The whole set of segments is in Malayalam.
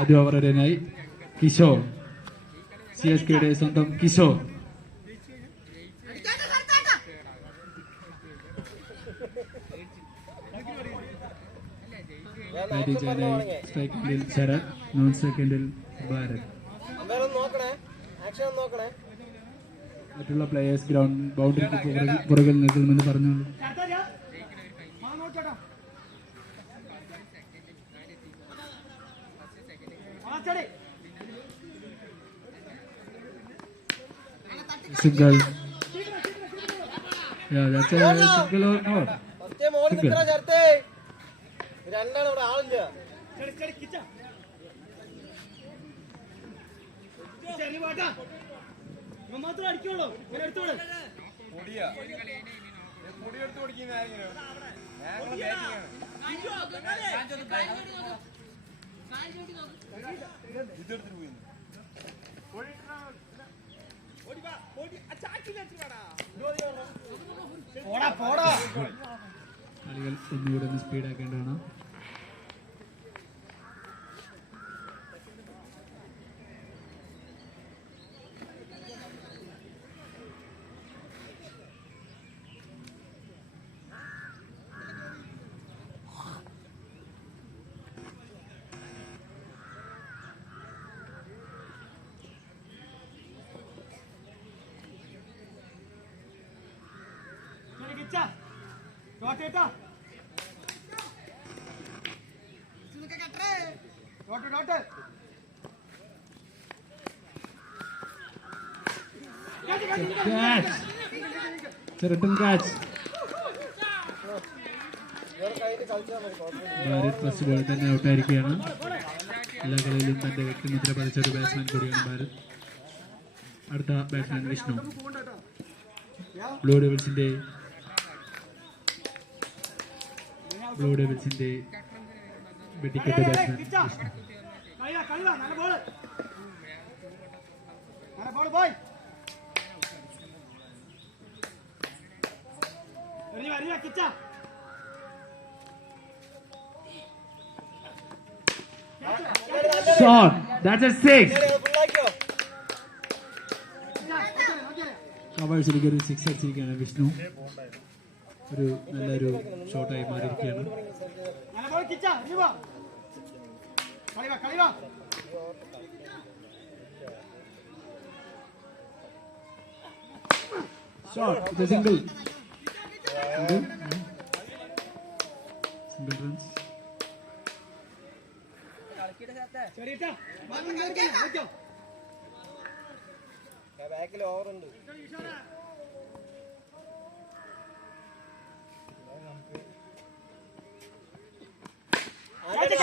ആദ്യ ഓവർ എറിയാനായി കിഷോർ, CSKയുടെ സ്വന്തം കിഷോർ. സ്ട്രൈക്കിൽ ശരത്, നോൺ സെക്കൻഡിൽ ഭാരത്. മറ്റുള്ള പ്ലേയേഴ്സ് ഗ്രൗണ്ട് ബൗണ്ടറിക്ക് പുറകിൽ നിൽക്കണമെന്ന് പറഞ്ഞു. Single. Yeah, that's a single or not. Single. കളികൾ ഒന്നുകൂടെ ഒന്ന് സ്പീഡാക്കേണ്ടതാണ്. Return catch. ഭാരത് ഫസ്റ്റ് ബോളിൽ തന്നെ ഔട്ടായിരിക്കുകയാണ്. എല്ലാ കളിയിലും തന്റെ വ്യക്തിമുദ്ര പതിച്ച ഒരു ബാറ്റ്സ്മാൻ കൂടിയാണ് ഭാരത്. അടുത്ത ബാറ്റ്സ്മാൻ വിഷ്ണു. ബ്ലൂ ഡെവിൾസിന്റെ വെടിക്കെട്ട് batsman Vishnu. Shot. That's a 6. കവേഴ്സിലേക്ക് ഒരു 6 അടിച്ചിരിക്കുകയാണ് വിഷ്ണു. ഒരു നല്ലൊരു ഷോട്ടായി മാറിയിരിക്കുകയാണ്. Shot. It's a single. Single runs.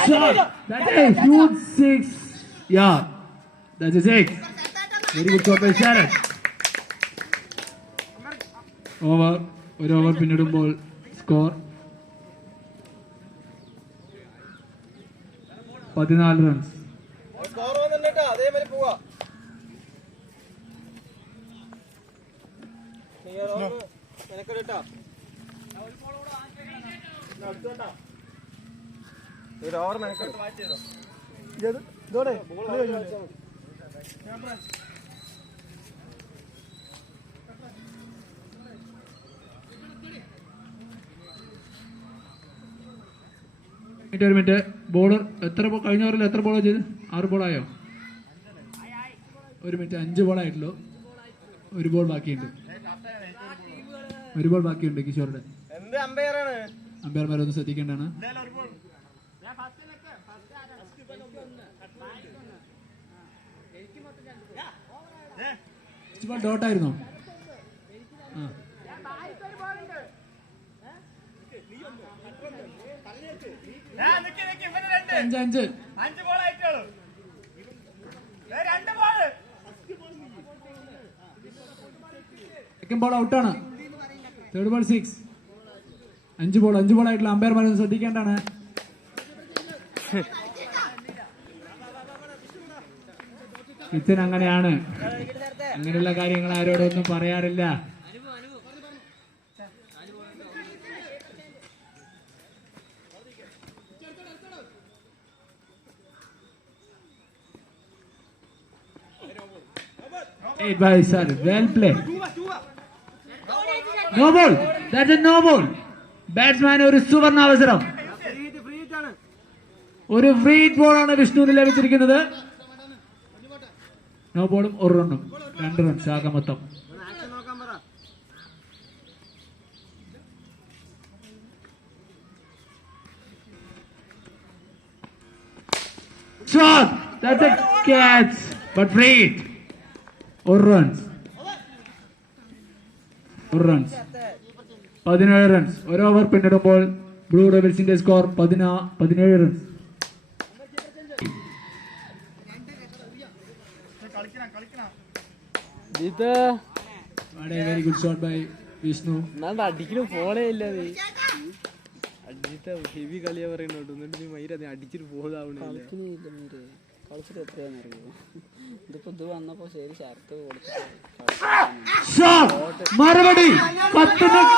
Shot. That's a huge 6. Yeah, that's a 6. Very good shot by Sharon. ഒരു ഓവർ പിന്നിടുമ്പോൾ സ്കോർ 14 റൺസ്. ഒരു മിനിറ്റ്. ബോളർ എത്ര കഴിഞ്ഞ ഓവറിൽ എത്ര ബോളാ ചെയ്ത്? 6 ബോളായോ? ഒരു മിനിറ്റ്. 5 ബോളായിട്ടുള്ളൂ. ഒരു ബോൾ ബാക്കിയുണ്ട്. കിഷോറുടെ. അമ്പയർമാരൊന്ന് ശ്രദ്ധിക്കേണ്ടതാണ്. ഡോട്ടായിരുന്നോ? അഞ്ച് സെക്കൻഡ് ബോൾ ഔട്ടാണ്. Third ball 6. 5 ബോളായിട്ടുള്ള അമ്പയർമാരൊന്ന് ശ്രദ്ധിക്കേണ്ടതാണ്. ഇത്തരം അങ്ങനെയാണ്. അങ്ങനെയുള്ള കാര്യങ്ങൾ ആരോടൊന്നും പറയാറില്ല. 8 by Sar. Well played. No ball. That's a no ball. Batsman ഒരു സുവർണ അവസരം. ഒരു ഫ്രീ ബോൾ ആണ് വിഷ്ണുവിന് ലഭിച്ചിരിക്കുന്നത്. നോ ബോളും ഒരു റണ്ണും 2 റൺസ് ആകെ മൊത്തം. Shot. That's a catch. But free. 1 runs. 17 runs. ഒരു ഓവർ പിന്നിടുമ്പോൾ ബ്ലൂ ഡെവിൾസിന്റെ score 17 runs. Very good shot by Vishnu. അടിക്കലും ഫോളേ ഇല്ല അടിച്ചിട്ട് ഹെവി കളിയാ പറയുന്നുണ്ട്. എന്നിട്ട് നീ മൈര അടിച്ചിട്ട് പോകാവുന്നില്ല. കളിച്ചിട്ട് എത്രയാണെന്നറിയോ? ഇതിപ്പോ ഇത് വന്നപ്പോ ശരി ഷർട്ട് മറുപടി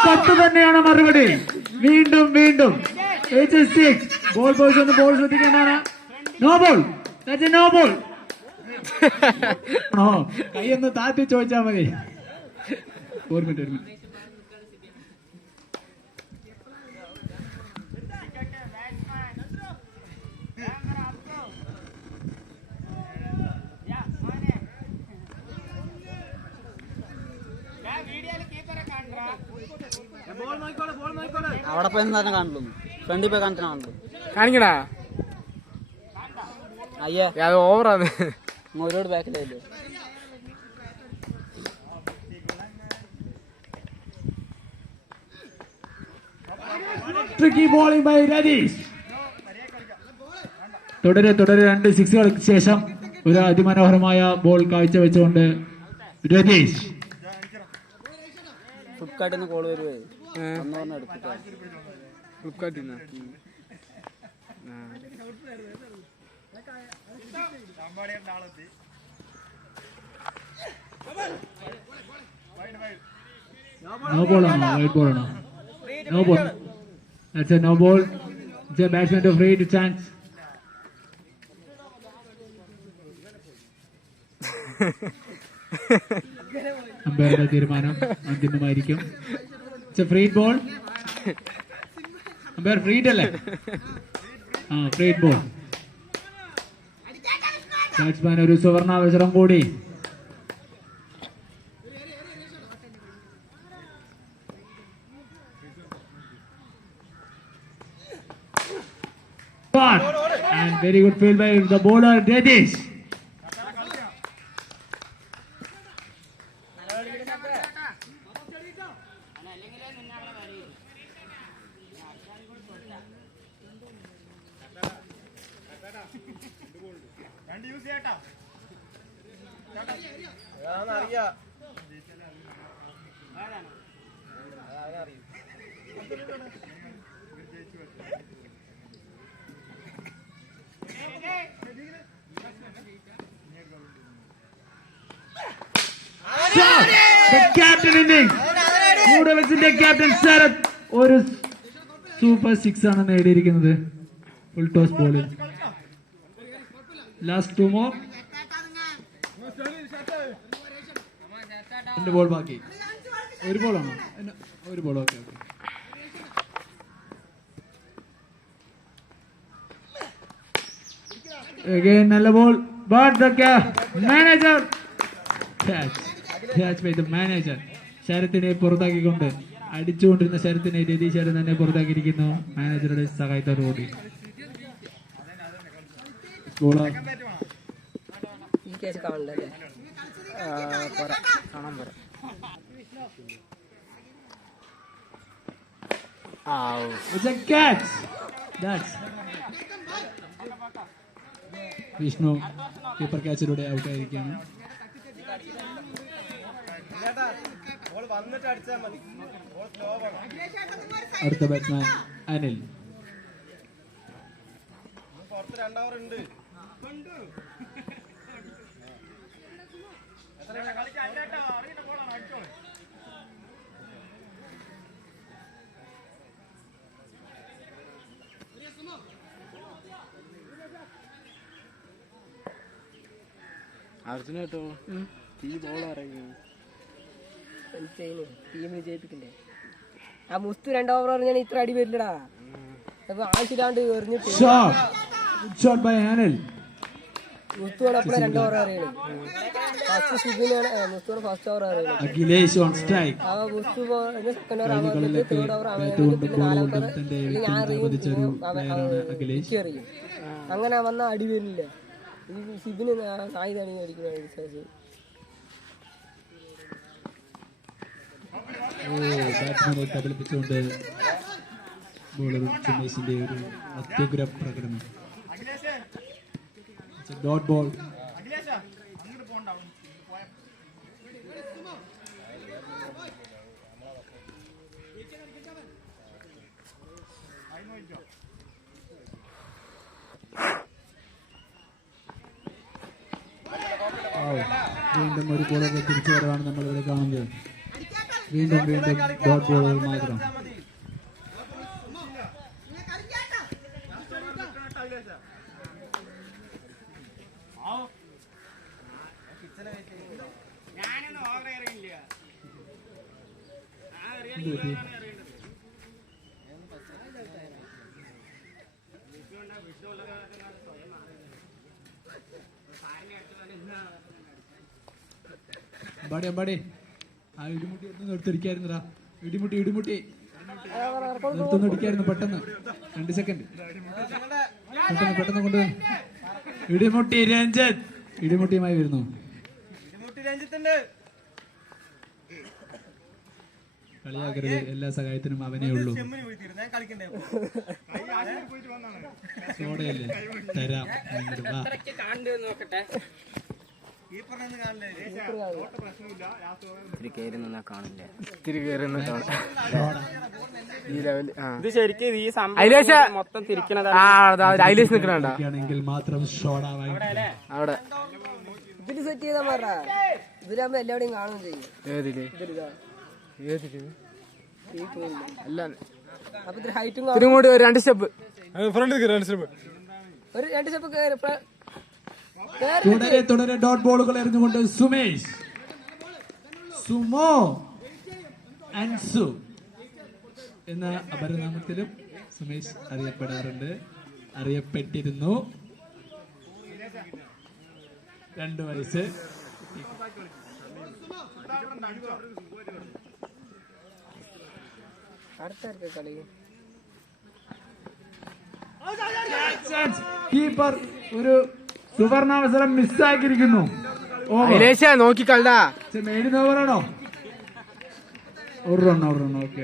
10 തന്നെയാണ് മറുപടി. വീണ്ടും ബോൾ ബോയ്സ് ഒന്ന് ബോൾ ശ്രദ്ധിക്കേണ്ടതാണ്. No ball. No ball. കൈയൊന്ന് താത്തി ചോദിച്ചാ മതി. 1 മിനിറ്റ്. അവിടെ പോയി തന്നെ കാണുള്ളൂ. ഫ്രണ്ടിൽ പോയി കാണിച്ചാ കാണുള്ളൂ. കാണിക്കടാ. അയ്യേ അത് ഓവറാണ്. ഒരുപാട് ബാക്കിലായില്ലേ. Tricky bowling by Ratheesh. തുടരെ 2 സിക്സുകൾക്ക് ശേഷം ഒരു അതിമനോഹരമായ ബോൾ കാഴ്ചവെച്ചുകൊണ്ട് രതീഷ്. ഫ്ലിപ്കാർട്ടിൽ നിന്ന് കോൾ വരുവേ. ഫ്ലിപ്കാർട്ടിൽ നിന്ന് നോ ബോൾ ആണോ? വൈറ്റ് ബോൾ ആണോ? No ball. That's a no ball. It's a batsman to free to chance. അമ്പയറുടെ തീരുമാനം അന്തിമമായിരിക്കും. It's a free ball. അമ്പയർ ഫ്രീ അല്ലേ? Free ball. ബാറ്റ്സ്മാൻ ഒരു സുവർണാവസരം കൂടി. And very good field by the bowler Radish. The captain innings. Blue Devils captain Sarath ഒരു സൂപ്പർ 6 ആണ് നേടിയിരിക്കുന്നത്. ഫുൾ ടോസ് ബോളിൽ. Last 2 more. 2 ബോൾ ബാക്കി. 1 ബോളാണോ? 1 ബോൾ. ഓക്കെ. Again നല്ല ball. But the manager catch by the manager. ശരത്തിനെ പുറത്താക്കിക്കൊണ്ട് അടിച്ചുകൊണ്ടിരുന്ന ശരത്തിനെ രതീശരൻ തന്നെ പുറത്താക്കിയിരിക്കുന്നു മാനേജറുടെ സഹായത്തോടുകൂടി. വിഷ്ണു കീപ്പർ ക്യാച്ചിലൂടെ ഔട്ടായിരിക്കുകയാണ്. അടുത്ത ബാറ്റ്സ്മാൻ അനിൽ. അർജുന കേട്ടോ ഈ ബോൾ ഇറങ്ങി ടീമിന് ജയിപ്പിക്കണ്ടേ. ആ മുസ്തു 2 ഓവർ പറഞ്ഞാൽ ഇത്ര അടി വരില്ലടാ. അപ്പൊ ആവശ്യമില്ലാണ്ട് എറിഞ്ഞിട്ട് മുസ്തുവാണ് അപ്പോഴെ 2 ഓവർ അറിയണം. ഫസ്റ്റ് സിബിനാണ് മുസ്തുവാണ് ഫസ്റ്റ് ഓവർ അറിയണം. Akhilesh on strike. ആ മുസ്തു സെക്കൻഡ് ഓവർ ആവാൻ തേർഡ് ഓവർ ആവാൻ ഞാൻ അറിയും. അങ്ങനെ വന്ന അടി വരില്ല. ഈ സിബിന് നായിതാണ് അടിക്കുന്നത്. ബാറ്റ്സ്മാനെ കബളിപ്പിച്ചുകൊണ്ട് ബോളർ സുമേഷിന്റെ ഒരു അത്യുഗ്ര പ്രകടനം. Dot ball. വീണ്ടും ഒരു ബോളറിന്റെ തിരിച്ചു വരവാണ് നമ്മളിവിടെ കാണുന്നത്. വീണ്ടും വീണ്ടും ഡോട്ട് ബോളുകൾ മാത്രം. അമ്പാടി ആ ഇടിമുട്ടി ഒന്ന് എടുത്തിരിക്കായിരുന്നടാ. ഇടിമുട്ടി എടുത്തൊന്ന് ഇടിക്കായിരുന്നു പെട്ടെന്ന്. 2 സെക്കൻഡ് പെട്ടെന്ന് കൊണ്ട് ഇടിമുട്ടി രഞ്ജിത്ത് ഇടിമുട്ടിയുമായി വരുന്നു. കളിയാക്കരുത്, എല്ലാ സഹായത്തിനും അവനേ ഉള്ളൂ. സോഡയല്ലേ തരാം. ഇത് ശരിക്കും ഈ സംഭവം മൊത്തം തിരിക്കണതാണെങ്കിൽ മാത്രം അവിടെ ഇതില് സെറ്റ് ചെയ്താ പറ. ഇതിലാകുമ്പോ എല്ലാവടെയും കാണുകയും ചെയ്യും. അപ്പൊ ഇത്ര ഹൈറ്റും ഒരു 2 സ്റ്റെപ്പ് തുടരെ ഡോട്ട് ബോളുകൾ എറിഞ്ഞുകൊണ്ട് സുമേഷ് സുമോ അൻസു എന്ന അപരനാമത്തിലും സുമേഷ് അറിയപ്പെട്ടിരുന്നു. 2 വയസ്സ്. കീപ്പർ ഒരു സുവർണാവസരം മിസ്സാക്കിയിരിക്കുന്നു. നോക്കി കളടാ. മെയിൻ ഓവറാണോ? ഒരു run. Okay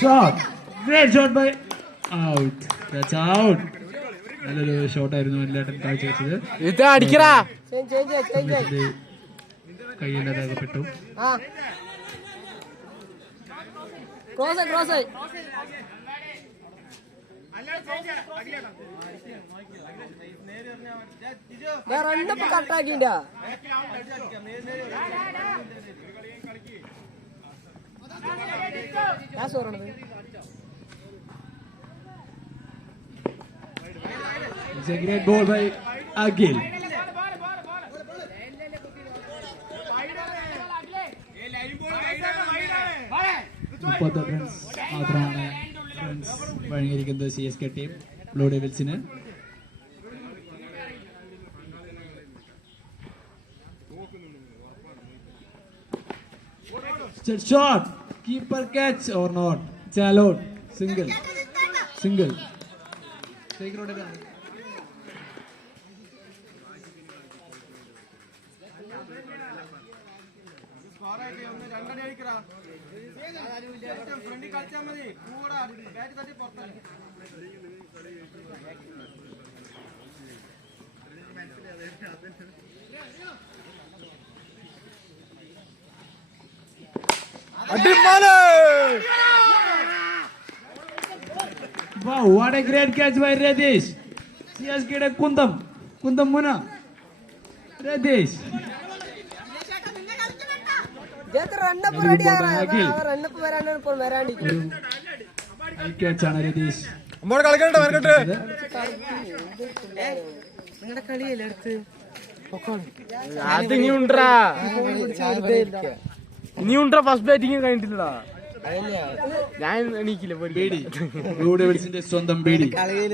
shot. Great shot by out. That's out. നല്ലൊരു ഷോട്ടായിരുന്നു എല്ലായിട്ടും കാഴ്ചവെച്ചത്. കയ്യിലകപ്പെട്ടു. കട്ടാക്കിണ്ട It's a great ball by Akhil. മാത്രമാണ് റൺസ് വഴങ്ങിയിരിക്കുന്നത് CSK ടീം ബ്ലൂ ഡെവിൾസിന്. Shot. Keeper catch or not? It's allowed. Single. Take it out again. Wow, what a great catch by Radish. CSK Kundam. കുന്തമുന രതീഷ് റണ്ണപ്പ് വരാനാണ് ഇപ്പോൾ വരാണ്ടിരിക്കുന്നത്. ാണ് രതീഷ്. നിങ്ങളുടെ കളിയല്ലേ അടുത്ത് അത് ഇനി ഉണ്ടാ ഇനി ഉണ്ടാ ഫസ്റ്റ് ബാറ്റിംഗ് കഴിഞ്ഞിട്ടില്ലടാ. ഞാൻ എണീക്കില്ല ബീഡി ബ്ലൂഡേവിഡ്സിന്റെ സ്വന്തം ബീഡി.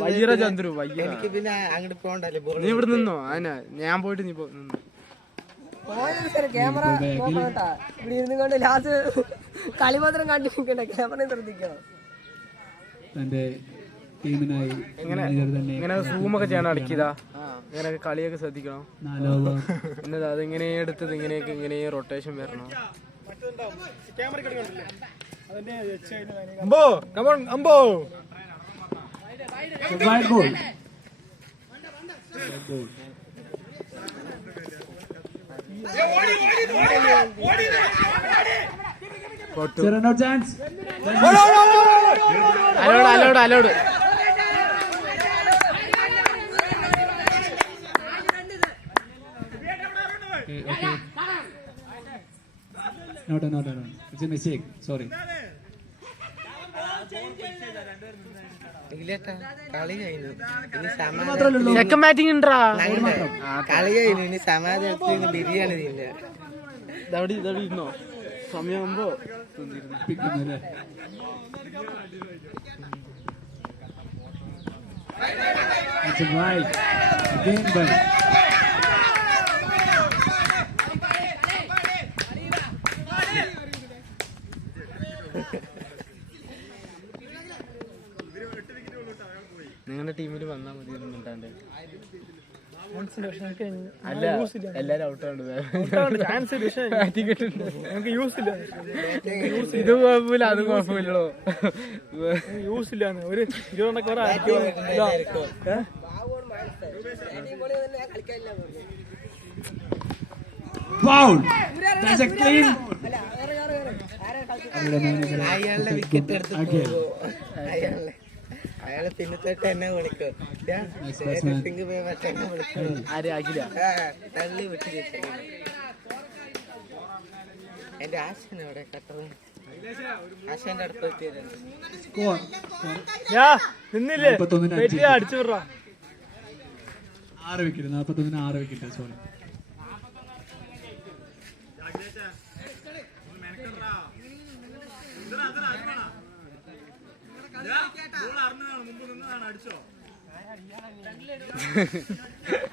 വയ്യറ ചന്ദ്രു വയ്യ. എനിക്ക് പിന്നെ അങ്ങോട്ട് പോകണ്ടല്ലേ. നീ ഇവിടെ നിന്നോ? അതിനാ ഞാൻ പോയിട്ട് നീ നിന്നു. ക്യാമറ നോക്കണട്ടാ. ഇവിടെ ഇരുന്ന് കൊണ്ട് ലാസ്റ്റ് കളി മാത്രം കണ്ടിരിക്കണ്ട, ക്യാമറ ശ്രദ്ധിക്കണം. തന്റെ ടീമിനായി ഇങ്ങനെ സൂമൊക്കെ ചെയ്യണം അടക്കിയതാ. ഇങ്ങനെയൊക്കെ കളിയൊക്കെ ശ്രദ്ധിക്കണം. എന്നതാ അതിങ്ങനെ എടുത്തത് ഇങ്ങനെയൊക്കെ ഇങ്ങനെ റൊട്ടേഷൻ വരണം. അമ്പോ കമോൺ അമ്പോ. Wide ball. no chance. Allowed Okay. No. It's a mistake. Sorry. കളി കഴിഞ്ഞു, ഇനി സെക്കൻഡ് ബാറ്റിംഗ് ഉണ്ടാ. കളി കഴിഞ്ഞു, ഇനി സമാധാനത്തിൽ ബിരിയാണി തിന്നെ. ഇരുന്നോ സമയമാകുമ്പോ പിക്കുന്നല്ലേ. It's a right. Again by. നിങ്ങളുടെ ടീമിൽ വന്നാൽ മതി ഉണ്ടാണ്ട്. അല്ല എല്ലാരും ഔട്ടാണ്ട് ഇത് കുഴപ്പമില്ല, അത് കുഴപ്പമില്ലടോ. യൂസ് ഇല്ല ഒരു 20 Foul. That's a clean. അയാളുടെ വിക്കറ്റ് എടുത്ത് അയാളെ പിന്നെ തൊട്ട് എന്നെ വിളിക്കും. തള്ളി വിട്ട് എന്റെ ആശാനവിടെ കട്ടറും ആശാന്റെ അടുത്ത് എത്തിയതാണ്. നിന്നില്ലേ അടിച്ചു വിട. 6 വിക്കറ്റ് 41-ന് 6 വിക്കറ്റ്. സോറി.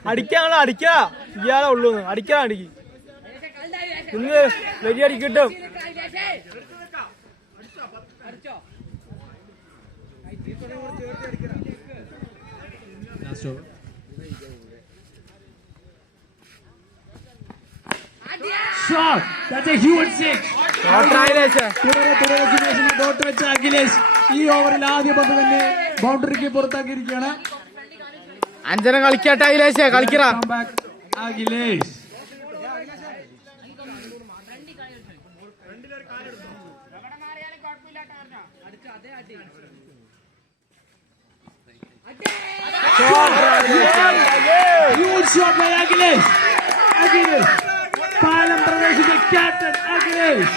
അടിക്കാണോ അടിക്കാ ഇയാളെ ഉള്ളൂ. അടിക്കാ അടിക്ക് ഇന്ന് വലിയ അടിക്കിട്ടും. Shot. That's a huge six. Dot വെച്ച അഖിലേഷ് ഈ ഓവറിൽ ആദ്യ പന്ത് തന്നെ ബൗണ്ടറിക്ക് പുറത്താക്കിയിരിക്കുകയാണ്. 5 കളിക്കാട്ടെ Akhilesh, കളിക്കറ Akhilesh. Huge shot by Akhilesh. പാലം പ്രദേശിന്റെ ക്യാപ്റ്റൻ അഖിലേഷ്.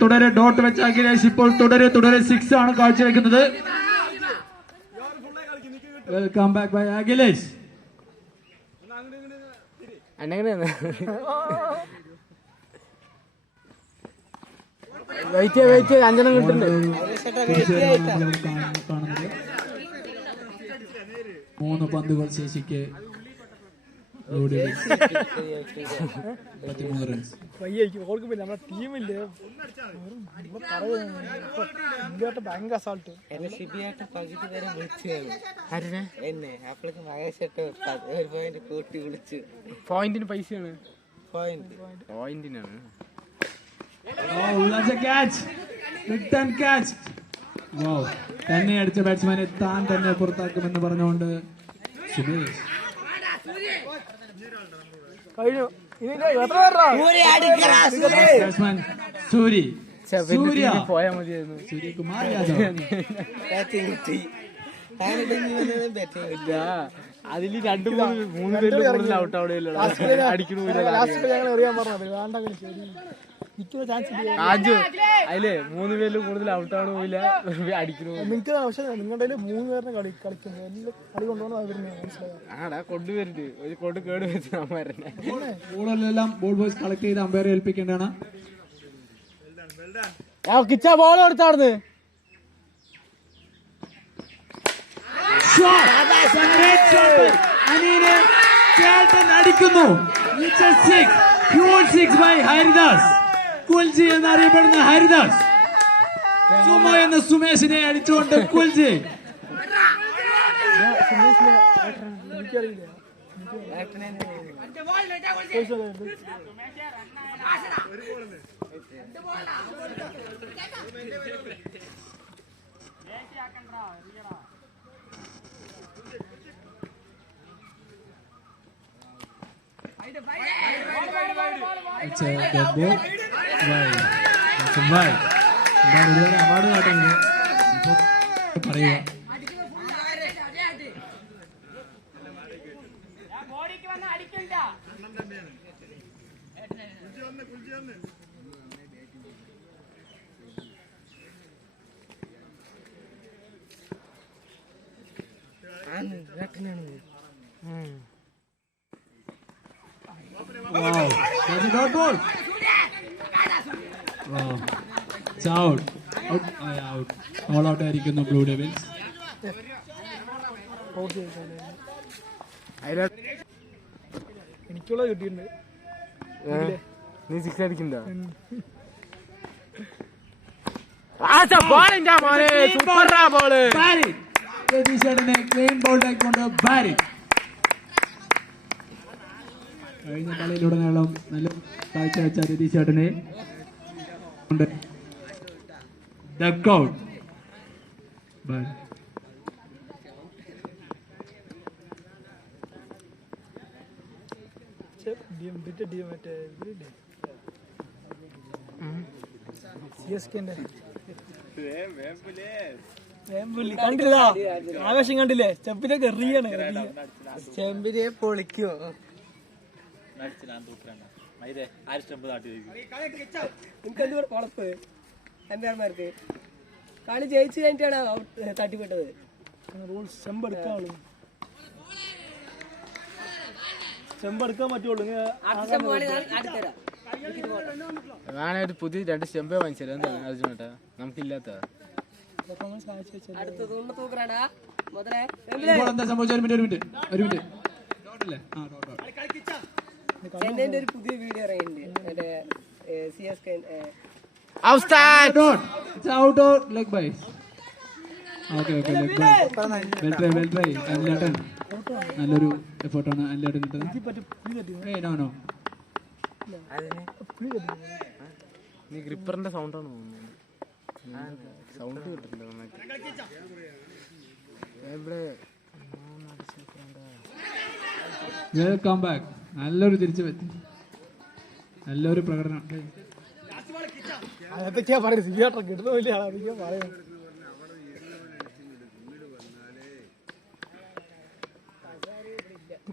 തുടരെ ഡോട്ട് വെച്ച അഖിലേഷ് ഇപ്പോൾ തുടരെ 6 ആണ് കാഴ്ചവെക്കുന്നത്. Welcome back by Akhilesh. Wait 5 കിട്ടുന്നുണ്ട്. 3 പന്തുകൾ ശേഷിക്കെ ബ്ലൂ ഡെവിൾസ് 13 റൺസ്. പയ്യായിരിക്കും ഓർക്കും പിന്നെ നമ്മുടെ ടീമില്ലേ ഭയങ്കര അസാൾട്ട് എന്നെ ഷിബിയായിട്ട് പകുതി വരെ വിളിച്ചതാണ് എന്നെ അപ്പോഴേക്ക് മഹേഷ് ഒരു പോയിന്റ് കൂട്ടി വിളിച്ചു. പോയിന്റിന് പൈസയാണ്, പോയിന്റിനാണ്. തന്നെ അടിച്ച ബാറ്റ്സ്മാനെ താൻ തന്നെ പുറത്താക്കുമെന്ന് പറഞ്ഞുകൊണ്ട് സുമേഷ്. കഴിഞ്ഞു. ബാറ്റ്സ്മാൻ സൂരി പോയാൽ മതിയായിരുന്നു. സൂര്യകുമാർ യാദവ്. അതിൽ 2-3 പേര് കൂടുതൽ ഔട്ട് ആവുകയില്ല, അടിക്കണില്ല. ഞങ്ങൾ എറിയാൻ പറഞ്ഞത് വേണ്ട നിൽക്കുന്ന ചാൻസ് ആജു അതില് 3 പേരിൽ കൂടുതൽ ഔട്ട് ആവുകയില്ല, അടിക്കണു. നിങ്ങൾക്ക് പക്ഷെ നിങ്ങളുടെ 3 പേരിനെ കളിക്കുന്നത് എല്ലാ കളി കൊണ്ടുപോകണം അവരുന്ന് മനസ്സിലാക്കാം. ആടാ കൊണ്ടുവരുന്നത് ഒരു കൊണ്ട് കേട് വെച്ച് നമ്മരനെ ബോളെല്ലാം ബോൾ ബോയ്സ് കളക്ട് ചെയ്ത് അമ്പയറെ ഏൽപ്പിക്കേണ്ടതാണ്. കിച്ച ബോൾ കൊടുത്താടുന്ന് അടിക്കുന്നു. ഹരിദാസ് കുൽജി എന്നറിയപ്പെടുന്ന ഹരിദാസ് സുമോ എന്ന സുമേഷിനെ അടിച്ചുകൊണ്ട് കുൽജി. എനിക്കറിയില്ല. It's a dead ball. Wide. That's a wide. ഇതുവരെ അവാർഡ് കാട്ടുന്നത് പറയുക. Wow, that's a dot ball. Wow, it's out. Out. Out. All out ആയിരിക്കുന്നു ബ്ലൂ ഡെവിൾസ്. എനിക്കുള്ള കിട്ടിയിട്ടുണ്ട്. നീ 6 അടിക്കണ്ട. ക്ലീൻ ബോളിലേക്കൊണ്ട് ബാരി. കഴിഞ്ഞ കളിയിലുടനീളം നല്ല കാഴ്ചവെച്ച രതീഷ് ചേട്ടനെ ഡക്കൗട്ട്. കണ്ടില്ല ആവേശം കണ്ടില്ലേ? ചെമ്പിലേക്ക് എറിയാണ്. ചെമ്പിനെ പൊളിക്കോ? എനിക്കെന്തുകൂടെ കുഴപ്പ് എംപയർമാർക്ക് കളി ജയിച്ചു കഴിഞ്ഞിട്ടാണ് തട്ടിപ്പെട്ടത്. ചെമ്പെടുക്കാൻ പറ്റുള്ളൂ. ഞാനൊരു പുതിയ 2 സ്റ്റെമ്പേ വാങ്ങിച്ചത്. എന്താണ് അർജുനേട്ടാ നമുക്കില്ലാത്ത? അടുത്ത് തൂക്കറാടാ മുതലേ. എന്താ സംഭവിച്ച? ഒരു മിനിറ്റ്. എന്റെ ഒരു പുതിയ വീഡിയോ ഇറങ്ങിയിട്ടുണ്ട്. എന്റെ CSK leg by. Okay, leg by. Well try. അനിലേട്ടൻ നല്ലൊരു എഫേർട്ടാണ് അനിലേട്ടൻ കിട്ടുന്നത്. നോ നീ ഗ്രിപ്പറിന്റെ സൗണ്ടാണ് തോന്നുന്നത്. സൗണ്ട് കിട്ടില്ല നന്നായിട്ട്. Welcome back. നല്ലൊരു തിരിച്ചു പറ്റി, നല്ലൊരു പ്രകടനം. അതൊക്കെയാ പറയുന്നത്. സിവിയാട്ടം കിട്ടുന്നില്ല. അതൊക്കെയാ പറയുന്നത്.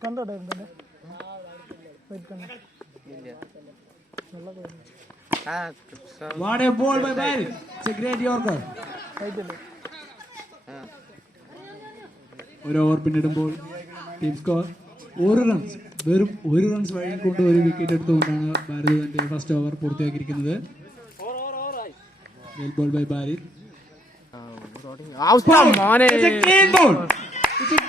കണ്ടോട്ടെ What a ball by Barry. It's a great Yorker. ഒരു ഓവർ പിന്നിടുമ്പോൾ ടീം സ്കോർ 1 റൺസ്. വെറും 1 റൺസ് വഴങ്ങിക്കൊണ്ട് ഒരു വിക്കറ്റ് എടുത്തുകൊണ്ടാണ് ഭാരത് തന്റെ ഫസ്റ്റ് ഓവർ പൂർത്തിയാക്കിയിരിക്കുന്നത്. Well ball by Barry.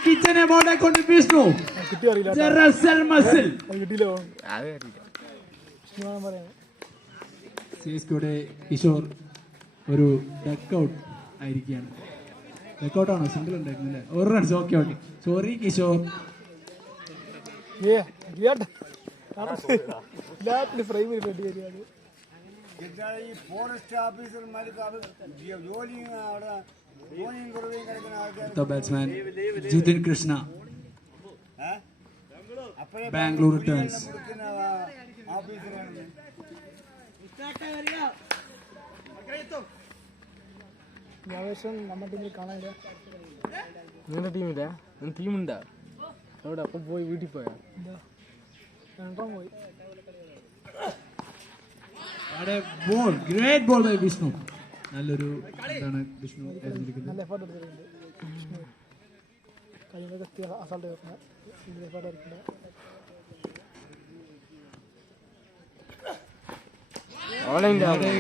കിച്ചനെ ബോളെ കൊണ്ട് വിഷ്ണു കിട്ടി അറിയില്ല റസൽ മസിൽ അത് കിട്ടിയില്ലോ അത് അറിയില്ല. ഞാൻ പറയാം സിഎസ്കെയുടെ കിഷോർ ഒരു ഡക്കൗട്ട് ആയിരിക്കുകയാണ്. ഡക്കൗട്ടാണോ? സിംഗിൾ ഉണ്ടായിരുന്നു അല്ലേ? ഒരു runs. Okay okay, sorry Kishore. ഫ്രെയിമിൽ റെഡി വരികയാണ്. ഈ ഫോറസ്റ്റ് ഓഫീസർമാർക്ക് അവർ ജോലിയും അവിടെ ജോലിയും കുറവേയും കിടക്കുന്ന ആൾക്കാർ ബാറ്റ്സ്മാൻ ജിതിൻ കൃഷ്ണ, ബാംഗ്ലൂർ റിട്ടേൺസ്. ഓഫീസറാണ്. ആവേശം നമ്മുടെ ടീമിൽ കാണാനില്ല. നിങ്ങളുടെ ടീമില്ല? ടീമുണ്ടാ അവിടെ? അപ്പം പോയി വീട്ടിൽ പോയാ? രണ്ടാം പോയി. Ball, great ball by Vishnu. നല്ലൊരു എന്താണ് വിഷ്ണു എറിഞ്ഞിരിക്കുന്നത്. നല്ല എഫേർട്ട് എടുത്തിട്ടുണ്ട്. കഴിയുമ്പോൾ എത്തി അസാൾട്ട് വെക്കണം. എഫേർട്ട് എടുക്കണ്ട.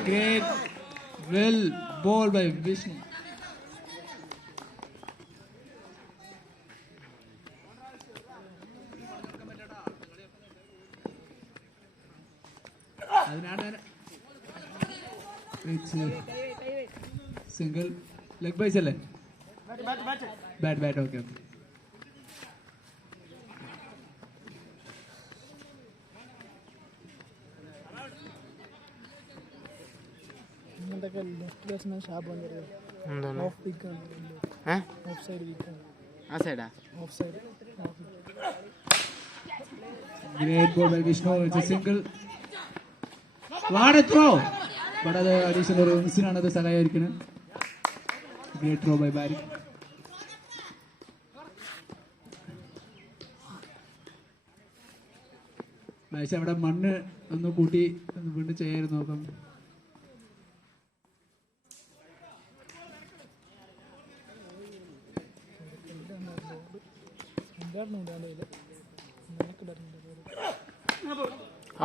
Great well ball by Vishnu. Single leg byes അല്ലേ? Bat bat. Okay okay. ഇങ്ങനത്തെ ലെഫ്റ്റ് ബാറ്റ്സ്മാൻ ഷാബ് വന്നിരുന്നത് എന്താണ്? ഓഫ് വീക്കാണ്. ഓഫ് സൈഡ് വീക്കാണ്. ആ സൈഡാ? Off side. Great ball by Vishnu. It's a single. What a throw. But അത് അഡീഷണൽ റൺസിനാണ് അത് സഹായിക്കുന്നത്. ഗ്രേറ്റ് ത്രോ ബൈ ബാരിക്. മാച്ച് അവിടെ മണ്ണ് ഒന്ന് കൂട്ടി വീണ്ടും ചെയ്യായിരുന്നു. നോക്കാം.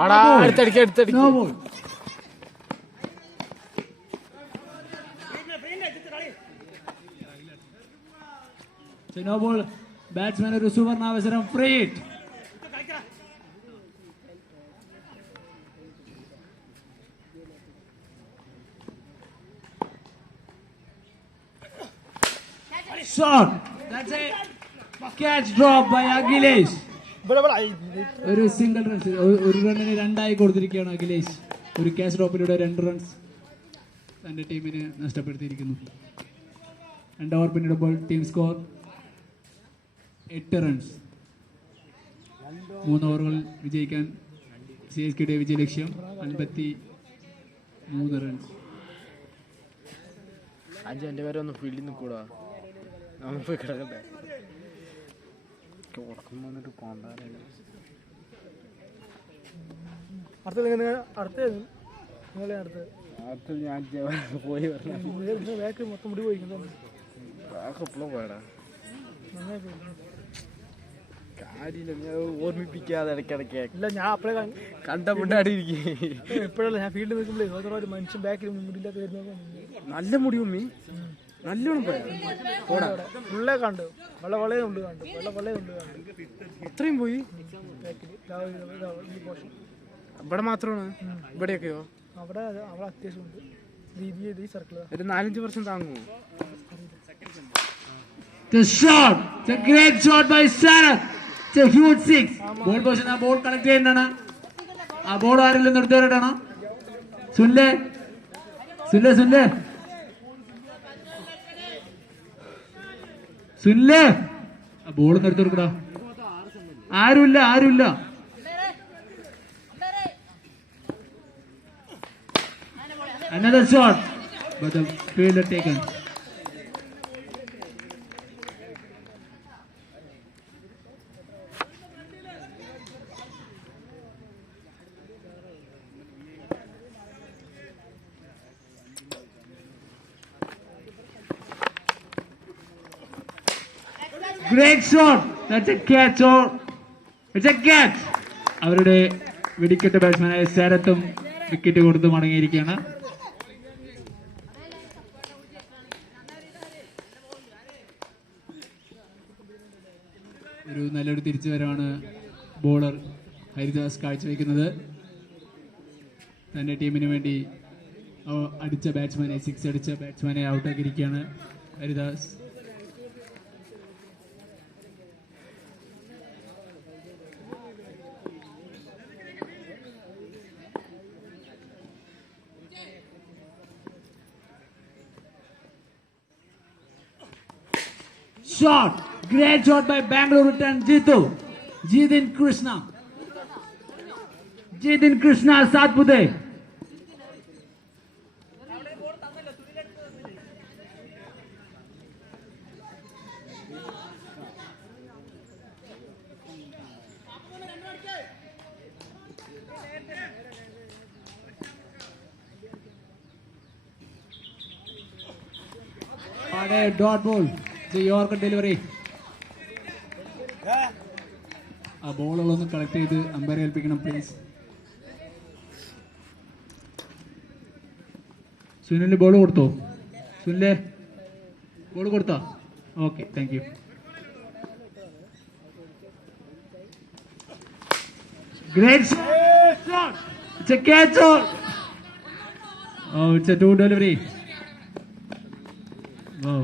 ആടാ അടുത്തടിക്ക് അടുത്തടിക്ക്. No ball. No ball. ബാറ്റ്സ്മാൻ ഒരു സുവർണാവസരം. Free hit. Shot. That's a catch drop by Akhilesh. ഒരു സിംഗിൾ റൺസ്, ഒരു റണ്ണിന് രണ്ടായി കൊടുത്തിരിക്കുകയാണ് അഖിലേഷ്. ഒരു ക്യാച്ച് ഡ്രോപ്പിലൂടെ 2 റൺസ് തന്റെ ടീമിന് നഷ്ടപ്പെടുത്തിയിരിക്കുന്നു. 2 ഓവർ പിന്നിടുമ്പോൾ ടീം സ്കോർ 8 റൺസ്. 3 ഓവറുകൾ വിജയിക്കാൻ സിഎസ്കെയുടെ വിജയ ലക്ഷ്യം 53 റൺസ്. അഞ്ച് എൻ്റെ പേരെ ഒന്ന് ഫീൽഡിൽ നിൽക്കൂടാ, നമ്മൾ പോയി കിടക്കട്ടെ. ഉറക്കം വന്നിട്ട് പോണ്ടാറില്ല. അടുത്തത് നിങ്ങളെ അടുത്ത് അടുത്ത് ഞാൻ പോയി പറഞ്ഞു ബാക്ക് മൊത്തം മുടി പോയിരിക്കുന്നു. എപ്പോഴും പോയടാ നന്നായി പോയി. കാര്യമില്ല, ഞാൻ ഓർമ്മിപ്പിക്കാതെ ഇടയ്ക്കിടയ്ക്ക് ഇല്ല, ഞാൻ അപ്പഴേ കണ്ട മുണ്ടാടിയിരിക്കും. എപ്പോഴല്ല ഞാൻ ഫീൽഡിൽ നിൽക്കുമ്പോഴേ ഒരു മനുഷ്യൻ ബാക്കിൽ മുടിയില്ലാത്ത വരുന്ന നല്ല മുടി ഉമ്മി നല്ലോണം പോയാ ഫുള്ളേ കണ്ടു. വെള്ളയും ഉണ്ട് കണ്ടു. വെള്ളയും ഉണ്ട് കണ്ടു. അത്രയും പോയി. ബാക്കിൽ ഈ പോർഷൻ ഇവിടെ മാത്രമാണ്? ഇവിടെയൊക്കെയോ? അവിടെ അത്യാവശ്യം ഉണ്ട്. ഈ സർക്കിൾ ഒരു 4-5 വർഷം താങ്ങുമോ? The shot. It's a great shot by Sarah. It's a huge 6. Ball position. ആ ബോൾ കണക്ട് ചെയ്യേണ്ടതാണ്. ആ ബോൾ ആരെങ്കിലും നിർത്തിയിട്ടാണ്. സുല്ലേ സുല്ലേ സുല്ലേ സുല്ലേ ആ ബോൾ നിർത്തി കൊടുക്കടാ. ആരുമില്ല. Another shot, but the fielder taken. Great shot. That's a catch. It's a catch. അവരുടെ വെടിക്കെട്ട് ബാറ്റ്സ്മാനായ ശരത്തും വിക്കറ്റ് കൊടുത്ത് മടങ്ങിയിരിക്കുകയാണ്. ഒരു നല്ലൊരു തിരിച്ചുവരവാണ് ബോളർ ഹരിദാസ് കാഴ്ചവെക്കുന്നത്. തൻ്റെ ടീമിന് വേണ്ടി അടിച്ച ബാറ്റ്സ്മാനെ, 6 അടിച്ച ബാറ്റ്സ്മാനെ ഔട്ടാക്കിയിരിക്കുകയാണ് Haridas. Shot! Great shot by Bangalore return Jitu. Jidin Krishna. Jidin Krishna Satpude. What a dot ball. The Yorker delivery. ആ ബോളുകളൊന്ന് കളക്ട് ചെയ്ത് അമ്പയറെ ഏൽപ്പിക്കണം പ്ലീസ്. സുനിലിന് ബോൾ കൊടുത്തോ? സുനിലെ ബോൾ കൊടുത്തോ? Okay, thank you. Great shot! It's a catch shot! Oh, it's a 2 delivery. Wow.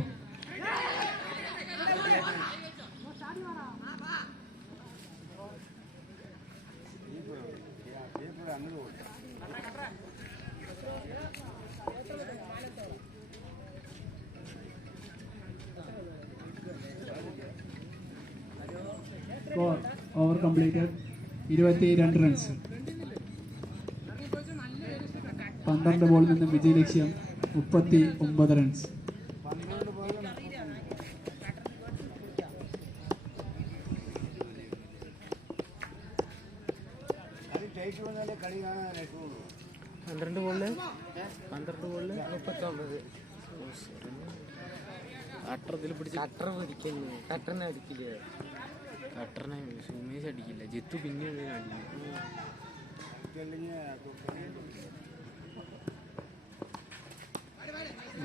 Score over completed 22 runs. 12 ബോളിൽ നിന്നും വിജയ ലക്ഷ്യം 39 റൺസ്. കളി കാണാൻ രസമുള്ളൂ. 12 ബോളില് 39. കട്ടറത്തിൽ പിടിച്ച് കട്ടർ പിടിക്കുന്നു. കട്ടറിനെ അടിക്കില്ല, കട്ടറിനെ സുമേഷ് അടിക്കില്ല, ജിത്തു പിന്നെ അടിക്കും.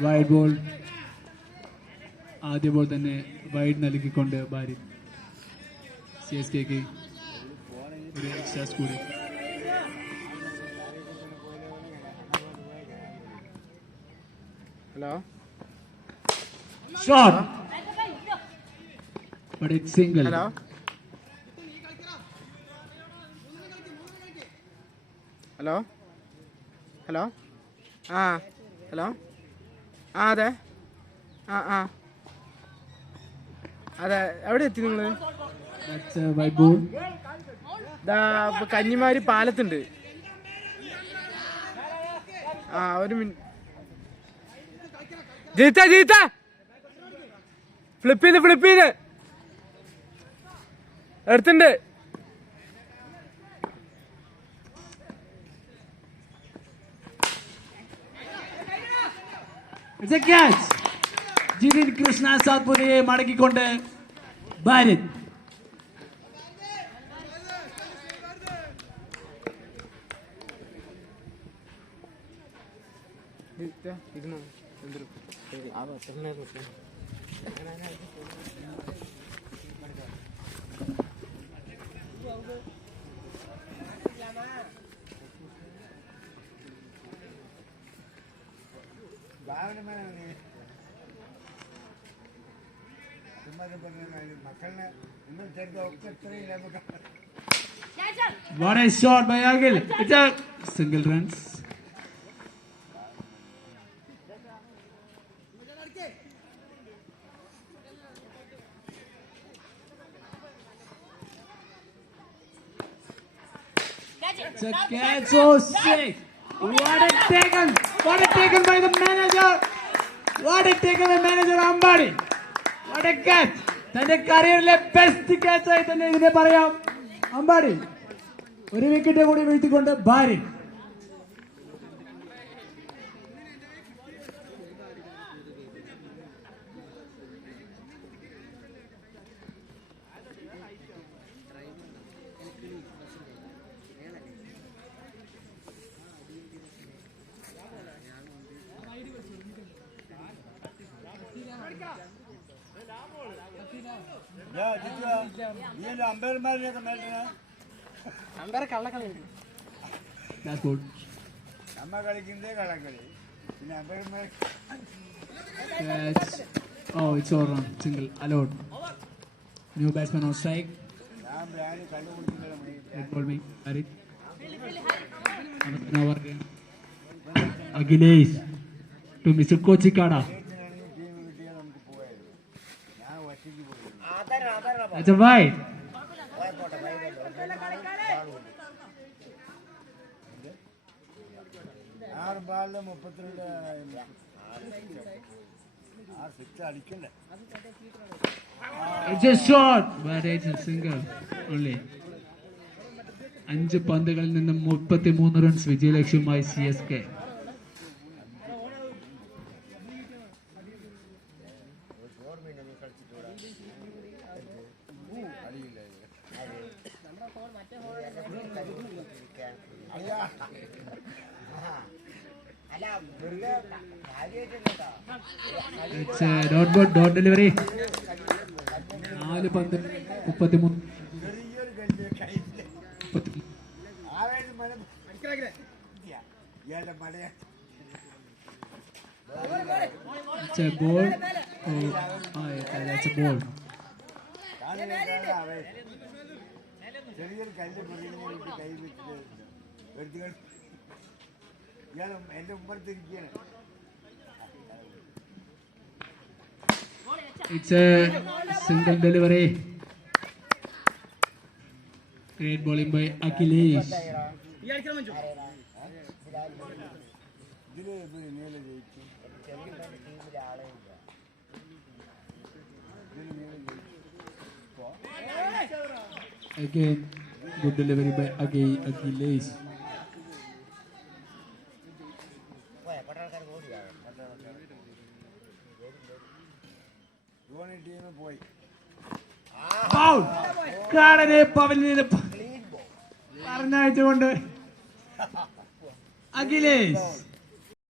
Wide ball. ആദ്യ ബോൾ തന്നെ വൈഡ് നൽകിക്കൊണ്ട് ഭാരി CSKക്ക് ഒരു എക്സ്ട്രാസ് കൂടി. Hello Shot! But it's single. Hello hello hello ആ ഹലോ ആ അതെ അതെ എവിടെ എത്തി നിങ്ങള്? That's a wide ball. Kannimari പാലത്തുണ്ട്. ആ ഒരു മിനിറ്റ്. ജയിത്ത ഫ്ലിപ്പ് ചെയ്ത് എടുത്തുണ്ട്. It's a catch. Jidin Krishna Satpuriye മടക്കിക്കൊണ്ട് Bharat. ഇരുന്നോ എന്തൊരു ആ പത്രനായിരുന്നു. മക്കളിനെ ഒന്നും ചെറുതോ ഒക്കെ എത്രയും What a shot by Agil. It's a single runs. It's a catch. So sick. What a taken by the manager. What a taken by manager Ambani. What a catch. തന്റെ കരിയറിലെ ബെസ്റ്റ് catch ആയി തന്നെ ഇതിനെ പറയാം. അമ്പാടി ഒരു വിക്കറ്റ് കൂടി വീഴ്ത്തിക്കൊണ്ട് ഭാരി. നീ എന്റെ അമ്പയർമാരിനെയൊക്കെ മേടിക്കണ അമ്പേരെ കള്ളക്കളി That's good. നമ്മ കളിക്കുന്നതേ കള്ളക്കളി പിന്നെ അമ്പയർമാർ Catch. Oh, it's all wrong. Single. Allowed. New batsman on strike. ഞാൻ ബ്രാൻഡ് കണ്ടുപിടിക്കുന്നത് Red ball me. Harit. Over. Akhilesh. To Mr. Kochikada. Team കിട്ടിയാൽ നമുക്ക് പോയായിരുന്നു ഞാൻ ഒറ്റയ്ക്ക് പോയി That's a wide. ആറ് ബാളില് 32 ആ six അടിക്കണ്ടേ It's a shot. But it's a single. Only. 5 പന്തുകളിൽ നിന്നും 33 runs വിജയലക്ഷ്യവുമായി CSK. It's a dot delivery. 4 പന്ത് 33. ചെറിയൊരു കല്ല് കയ്യില് ആവേശം മല ഇയാളുടെ മലയാ It's a ball. Oh, that's a ball. ആവേശം ചെറിയൊരു കല്ല് പൊടിയിലേക്ക് കൈ വെച്ചിട്ട് വെറുതെ ഇയാൾ എന്റെ മുമ്പത്തിരിക്കുകയാണ് It's a single delivery. Great bowling by Akhilesh. ഇതില് നീല ജയിച്ചു Again, good delivery by Akhilesh. Dhoni team പോയി Foul. കാടനെ പവലിനെ പറഞ്ഞയച്ചുകൊണ്ട് Akhilesh.